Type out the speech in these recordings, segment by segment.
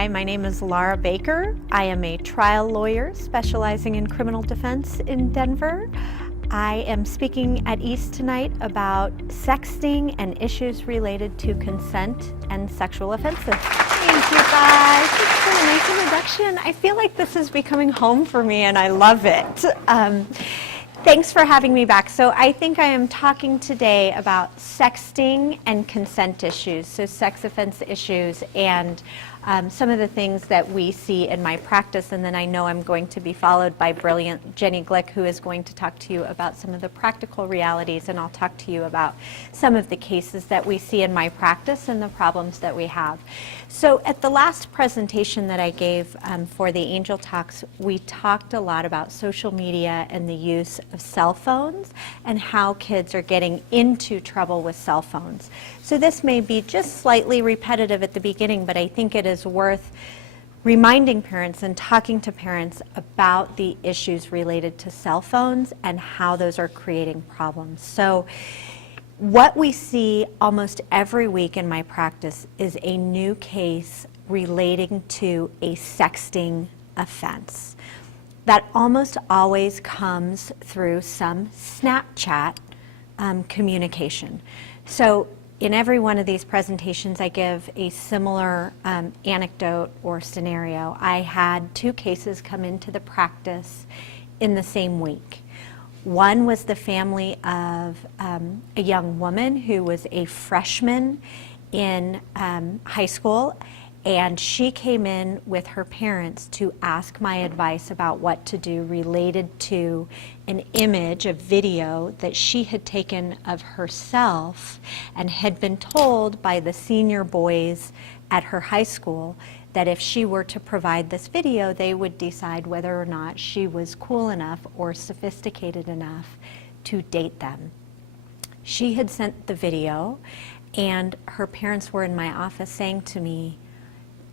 Hi, my name is Lara Baker. I am a trial lawyer specializing in criminal defense in Denver. I am speaking at East tonight about sexting and issues related to consent and sexual offenses. Thank you guys. It's been a nice introduction. I feel like this is becoming home for me and I love it. Thanks for having me back. So I think I am talking today about sexting and consent issues, so sex offense issues, and some of the things that we see in my practice, and then I know I'm going to be followed by brilliant Jenny Glick, who is going to talk to you about some of the practical realities, and I'll talk to you about some of the cases that we see in my practice and the problems that we have. So at the last presentation that I gave for the Angel Talks, we talked a lot about social media and the use of cell phones and how kids are getting into trouble with cell phones. So this may be just slightly repetitive at the beginning, but I think it is worth reminding parents and talking to parents about the issues related to cell phones and how those are creating problems. So what we see almost every week in my practice is a new case relating to a sexting offense. That almost always comes through some Snapchat communication. So in every one of these presentations, I give a similar anecdote or scenario. I had two cases come into the practice in the same week. One was the family of a young woman who was a freshman in high school, and she came in with her parents to ask my advice about what to do related to an image, a video that she had taken of herself and had been told by the senior boys at her high school that if she were to provide this video, they would decide whether or not she was cool enough or sophisticated enough to date them. She had sent the video, and her parents were in my office saying to me,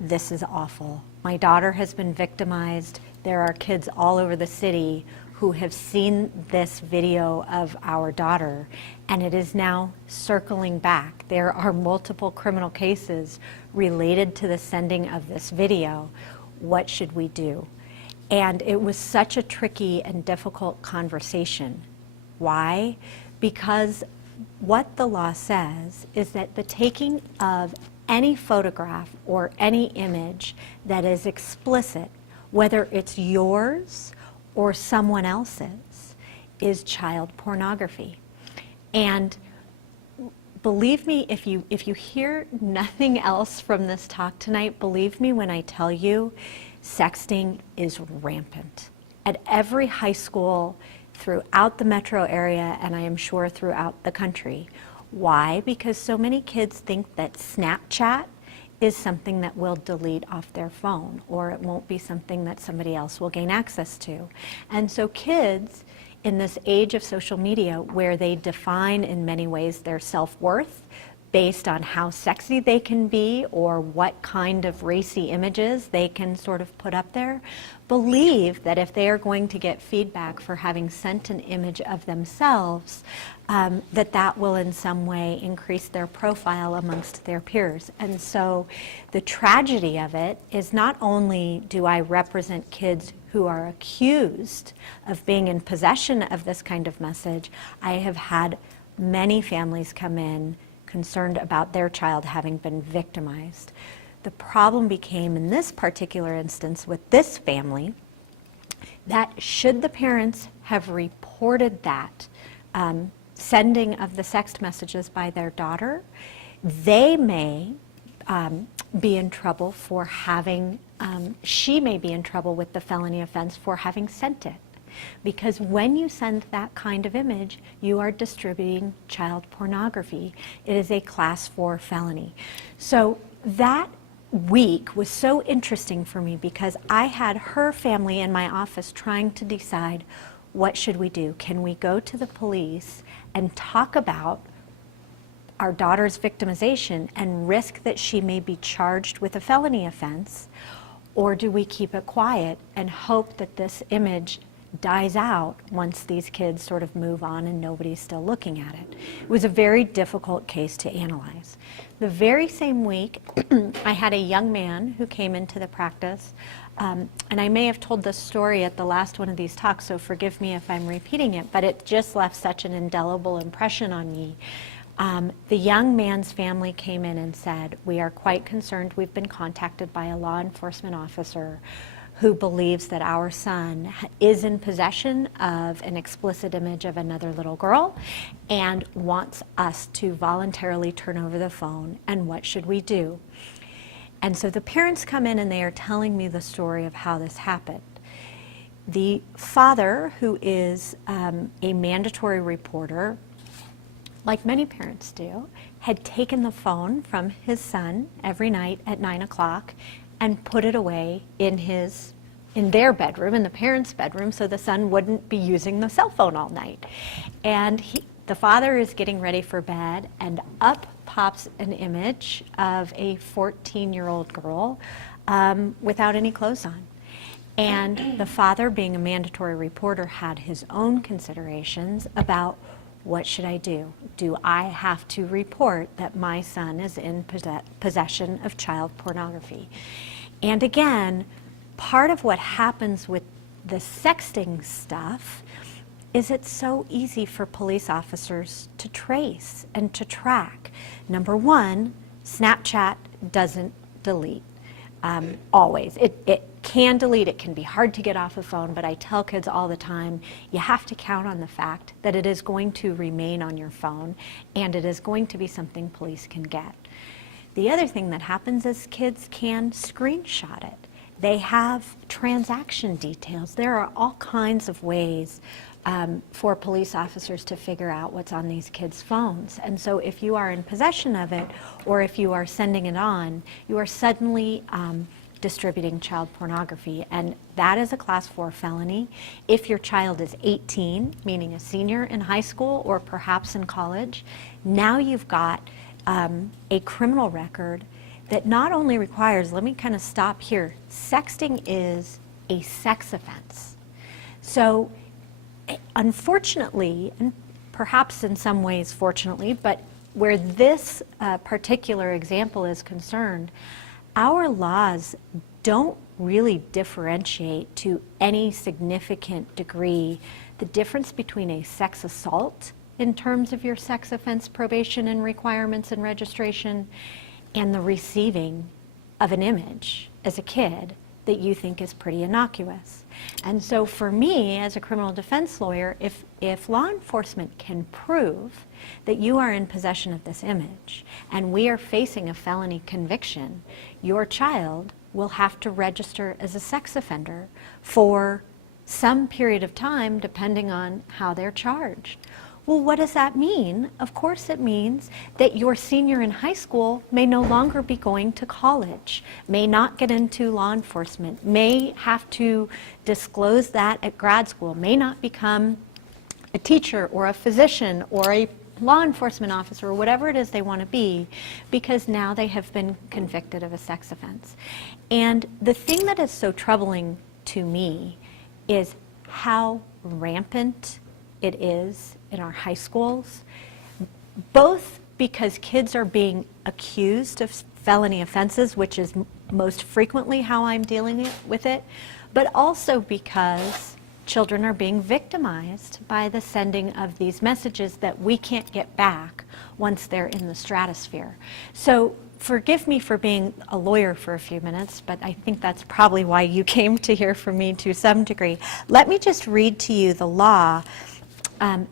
"This is awful. My daughter has been victimized. There are kids all over the city who have seen this video of our daughter, and it is now circling back. There are multiple criminal cases related to the sending of this video. What should we do?" And it was such a tricky and difficult conversation. Why? Because what the law says is that the taking of any photograph or any image that is explicit, whether it's yours or someone else's, is child pornography. And believe me, if you hear nothing else from this talk tonight, believe me when I tell you, sexting is rampant. At every high school throughout the metro area, and I am sure throughout the country. Why? Because so many kids think that Snapchat is something that will delete off their phone, or it won't be something that somebody else will gain access to. And so kids in this age of social media, where they define in many ways their self-worth based on how sexy they can be or what kind of racy images they can sort of put up there, believe that if they are going to get feedback for having sent an image of themselves, that will in some way increase their profile amongst their peers. And so the tragedy of it is not only do I represent kids who are accused of being in possession of this kind of message, I have had many families come in concerned about their child having been victimized. The problem became, in this particular instance with this family, that should the parents have reported that sending of the sext messages by their daughter, they may be in trouble for having, she may be in trouble with the felony offense for having sent it. Because when you send that kind of image, you are distributing child pornography. It is a class 4 felony. So that week was so interesting for me because I had her family in my office trying to decide, what should we do? Can we go to the police and talk about our daughter's victimization and risk that she may be charged with a felony offense? Or do we keep it quiet and hope that this image dies out once these kids sort of move on and nobody's still looking at it. It was a very difficult case to analyze. The very same week, I had a young man who came into the practice, and I may have told this story at the last one of these talks, so forgive me if I'm repeating it, but it just left such an indelible impression on me. The young man's family came in and said, "We are quite concerned. We've been contacted by a law enforcement officer who believes that our son is in possession of an explicit image of another little girl and wants us to voluntarily turn over the phone, and what should we do?" And so the parents come in and they are telling me the story of how this happened. The father, who is a mandatory reporter, like many parents do, had taken the phone from his son every night at 9 o'clock and put it away in their bedroom, in the parents' bedroom, so the son wouldn't be using the cell phone all night. And the father is getting ready for bed, and up pops an image of a 14-year-old girl without any clothes on. And the father, being a mandatory reporter, had his own considerations about, what should I do? Do I have to report that my son is in possession of child pornography? And again, part of what happens with the sexting stuff is it's so easy for police officers to trace and to track. Number one, Snapchat doesn't delete. Always. It can delete, it can be hard to get off a phone, but I tell kids all the time, you have to count on the fact that it is going to remain on your phone and it is going to be something police can get. The other thing that happens is kids can screenshot it. They have transaction details. There are all kinds of ways for police officers to figure out what's on these kids' phones. And so if you are in possession of it, or if you are sending it on, you are suddenly distributing child pornography. And that is a class 4 felony. If your child is 18, meaning a senior in high school or perhaps in college, now you've got a criminal record that not only requires, let me kind of stop here, sexting is a sex offense. So unfortunately, and perhaps in some ways fortunately, but where this particular example is concerned, our laws don't really differentiate to any significant degree the difference between a sex assault in terms of your sex offense probation and requirements and registration, and the receiving of an image as a kid that you think is pretty innocuous. And so for me, as a criminal defense lawyer, if law enforcement can prove that you are in possession of this image and we are facing a felony conviction, your child will have to register as a sex offender for some period of time depending on how they're charged. Well, what does that mean? Of course it means that your senior in high school may no longer be going to college, may not get into law enforcement, may have to disclose that at grad school, may not become a teacher or a physician or a law enforcement officer or whatever it is they want to be, because now they have been convicted of a sex offense. And the thing that is so troubling to me is how rampant it is in our high schools, both because kids are being accused of felony offenses, which is most frequently how I'm dealing with it, but also because children are being victimized by the sending of these messages that we can't get back once they're in the stratosphere. So forgive me for being a lawyer for a few minutes, but I think that's probably why you came to hear from me to some degree. Let me just read to you the law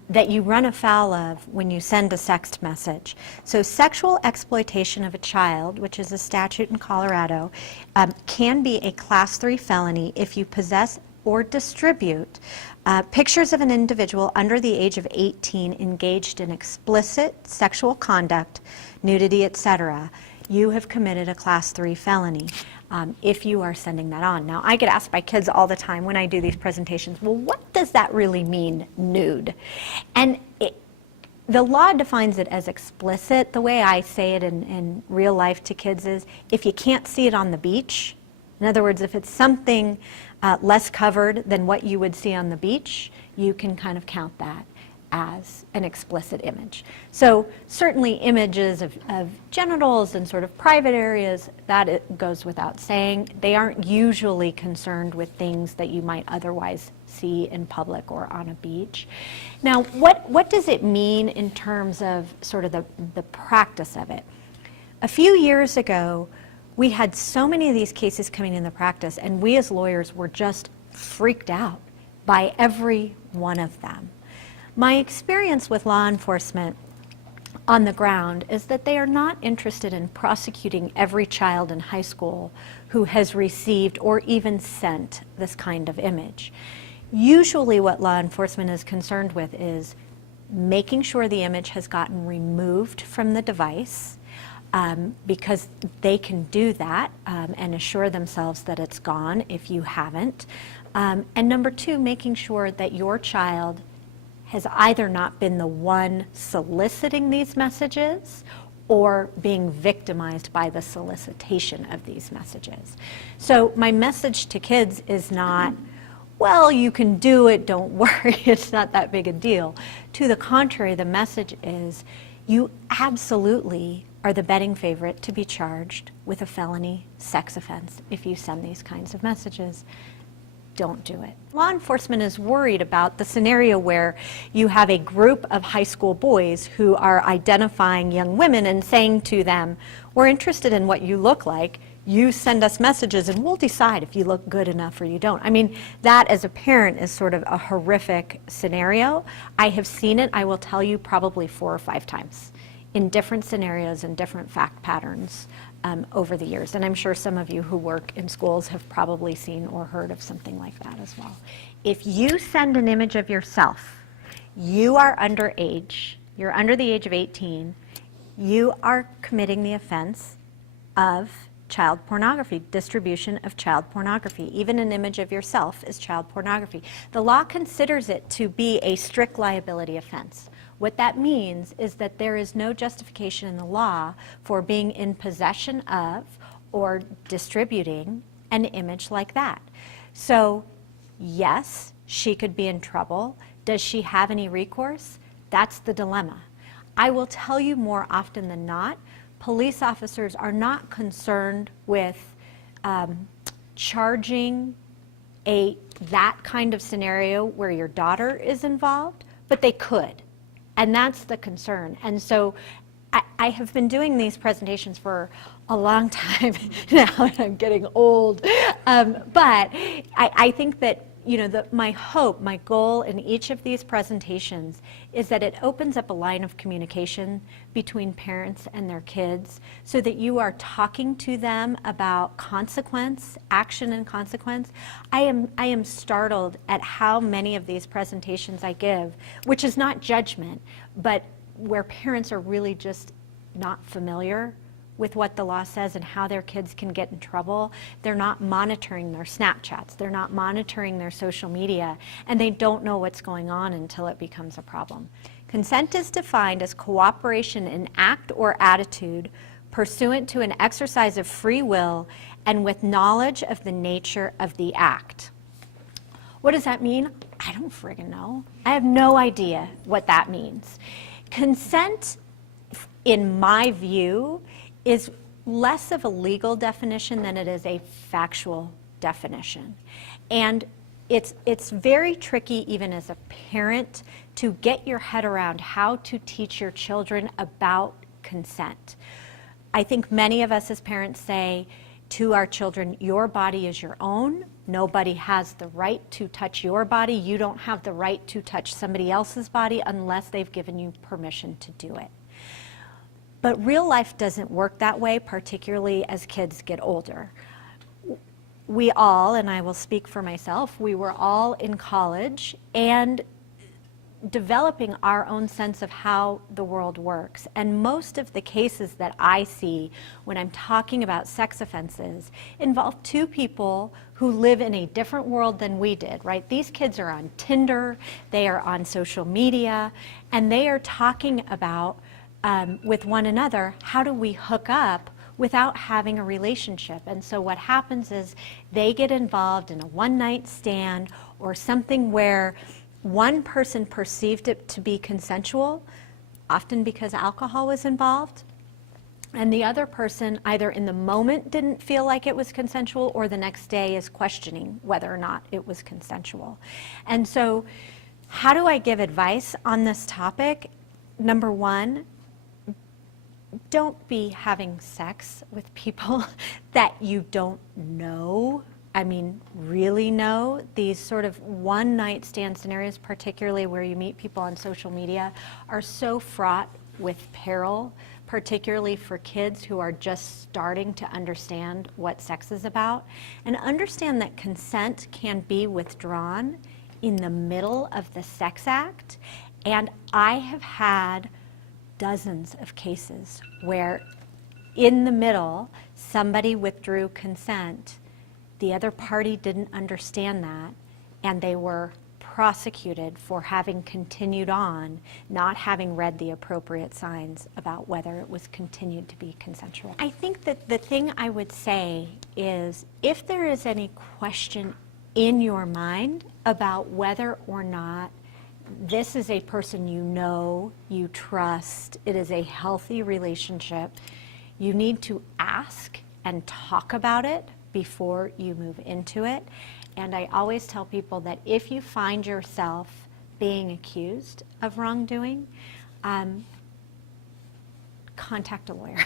that you run afoul of when you send a sext message. So sexual exploitation of a child, which is a statute in Colorado, can be a class 3 felony if you possess or distribute pictures of an individual under the age of 18 engaged in explicit sexual conduct, nudity, etc. You have committed a class 3 felony. If you are sending that on. Now, I get asked by kids all the time when I do these presentations, well, what does that really mean, nude? And the law defines it as explicit. The way I say it in real life to kids is, if you can't see it on the beach, In other words, if it's something less covered than what you would see on the beach, you can kind of count that as an explicit image. So certainly images of genitals and sort of private areas, that it goes without saying. They aren't usually concerned with things that you might otherwise see in public or on a beach. Now, what does it mean in terms of sort of the practice of it? A few years ago, we had so many of these cases coming in the practice, and we as lawyers were just freaked out by every one of them. My experience with law enforcement on the ground is that they are not interested in prosecuting every child in high school who has received or even sent this kind of image. Usually what law enforcement is concerned with is making sure the image has gotten removed from the device, because they can do that and assure themselves that it's gone if you haven't. And number two, making sure that your child has either not been the one soliciting these messages or being victimized by the solicitation of these messages. So my message to kids is not, well, you can do it, don't worry, it's not that big a deal. To the contrary, the message is, you absolutely are the betting favorite to be charged with a felony sex offense if you send these kinds of messages. Don't do it. Law enforcement is worried about the scenario where you have a group of high school boys who are identifying young women and saying to them, we're interested in what you look like, you send us messages and we'll decide if you look good enough or you don't. I mean, that as a parent is sort of a horrific scenario. I have seen it, I will tell you, probably 4 or 5 times in different scenarios and different fact patterns over the years. And I'm sure some of you who work in schools have probably seen or heard of something like that as well. If you send an image of yourself, you are underage, you're under the age of 18, you are committing the offense of child pornography, distribution of child pornography. Even an image of yourself is child pornography. The law considers it to be a strict liability offense. What that means is that there is no justification in the law for being in possession of or distributing an image like that. So, yes, she could be in trouble. Does she have any recourse? That's the dilemma. I will tell you, more often than not, police officers are not concerned with charging that kind of scenario where your daughter is involved, but they could. And that's the concern. And so I have been doing these presentations for a long time now, and I'm getting old. But I think that, you know, my hope, my goal in each of these presentations is that it opens up a line of communication between parents and their kids so that you are talking to them about consequence, action and consequence. I am startled at how many of these presentations I give, which is not judgment, but where parents are really just not familiar with what the law says and how their kids can get in trouble. They're not monitoring their Snapchats, they're not monitoring their social media, and they don't know what's going on until it becomes a problem. Consent is defined as cooperation in act or attitude pursuant to an exercise of free will and with knowledge of the nature of the act. What does that mean? I don't friggin' know. I have no idea what that means. Consent, in my view, is less of a legal definition than it is a factual definition. And it's very tricky, even as a parent, to get your head around how to teach your children about consent. I think many of us as parents say to our children, your body is your own. Nobody has the right to touch your body. You don't have the right to touch somebody else's body unless they've given you permission to do it. But real life doesn't work that way, particularly as kids get older. We all, and I will speak for myself, we were all in college and developing our own sense of how the world works. And most of the cases that I see when I'm talking about sex offenses involve two people who live in a different world than we did, right? These kids are on Tinder, they are on social media, and they are talking about with one another, how do we hook up without having a relationship. And so what happens is they get involved in a one-night stand or something where one person perceived it to be consensual, often because alcohol was involved, and the other person either in the moment didn't feel like it was consensual or the next day is questioning whether or not it was consensual. And so how do I give advice on this topic? Number one, don't be having sex with people that you don't know. I mean, really know. These sort of one-night stand scenarios, particularly where you meet people on social media, are so fraught with peril, particularly for kids who are just starting to understand what sex is about. And understand that consent can be withdrawn in the middle of the sex act. And I have had dozens of cases where in the middle somebody withdrew consent, the other party didn't understand that, and they were prosecuted for having continued on, not having read the appropriate signs about whether it was continued to be consensual. I think that the thing I would say is, if there is any question in your mind about whether or not this is a person you know, you trust, it is a healthy relationship, you need to ask and talk about it before you move into it. And I always tell people that if you find yourself being accused of wrongdoing, contact a lawyer.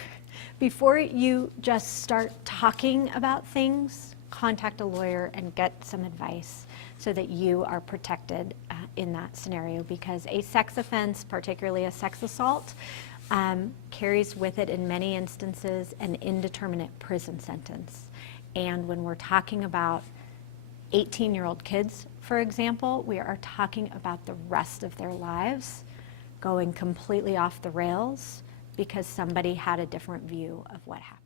Before you just start talking about things, contact a lawyer and get some advice so that you are protected in that scenario, because a sex offense, particularly a sex assault, carries with it in many instances an indeterminate prison sentence. And when we're talking about 18-year-old kids, for example, we are talking about the rest of their lives going completely off the rails because somebody had a different view of what happened.